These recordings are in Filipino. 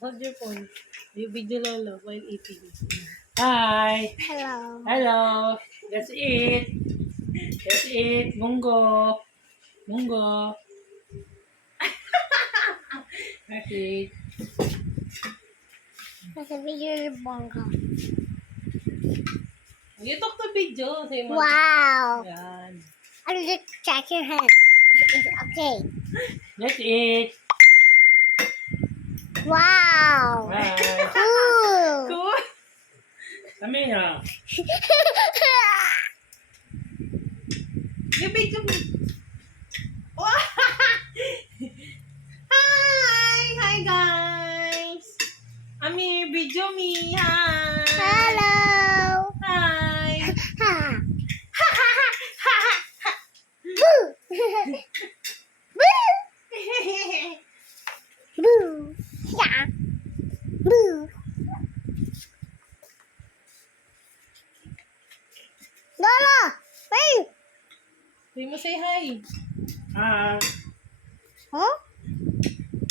Hold your phone. You video lolo while eating. Hi! Hello. Hello! That's it! That's it! Munggo! Munggo! That's it! Nasa video ni Bongo. You talk to video. Say mo. Wow. Yan. I'll just check your hand. Okay. That's it! Wow. Cool. cool. Kami ha. Hi! Hi guys! I'm me. Hi! Hello! Hi! Yeah. Boo. Lola. Wait. Say mo say hi. Hi! Huh?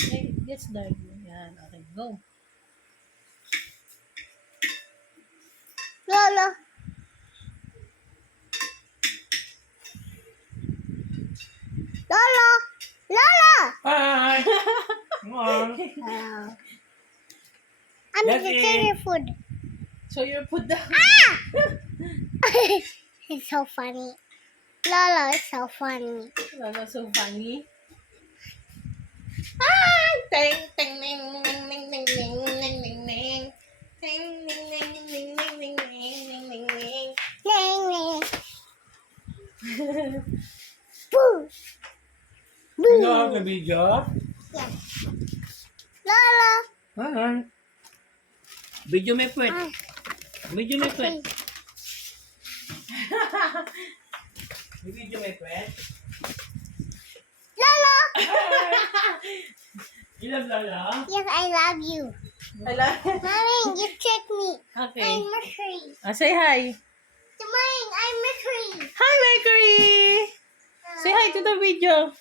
Hey, gets dark. Yan. Okay, go. Lola. Lola. Lola. Hi! Come on. Uh, I'm Let's getting your food. So you put the. Ah! it's so funny. Lola is so funny. Lola's so funny. Ah! Ding, ding, ding, ding, ding, ding, ding, ding, ding, ding. Ding, ding, ding, ding, ding, ding, ding, ding, ding, ding. Ding, ding. Boo! Boo! Hello, baby job. Yeah. Lola. Hi! Video may pwet! Ah, Video may hey. Video may pwet! Lola. You love Lala? Yes, I love you. Hello. Mommy, you tricked me. Okay. I'm Mercury. Ah, say hi. Tomorrow, I'm Mercury. Hi, Mercury! Say hi to the video.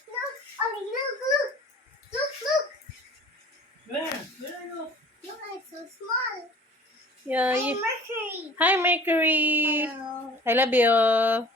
Where? Where are you? Look, I'm so small. Yeah, I'm you- Mercury. Hi, Mercury! Hello. I love you.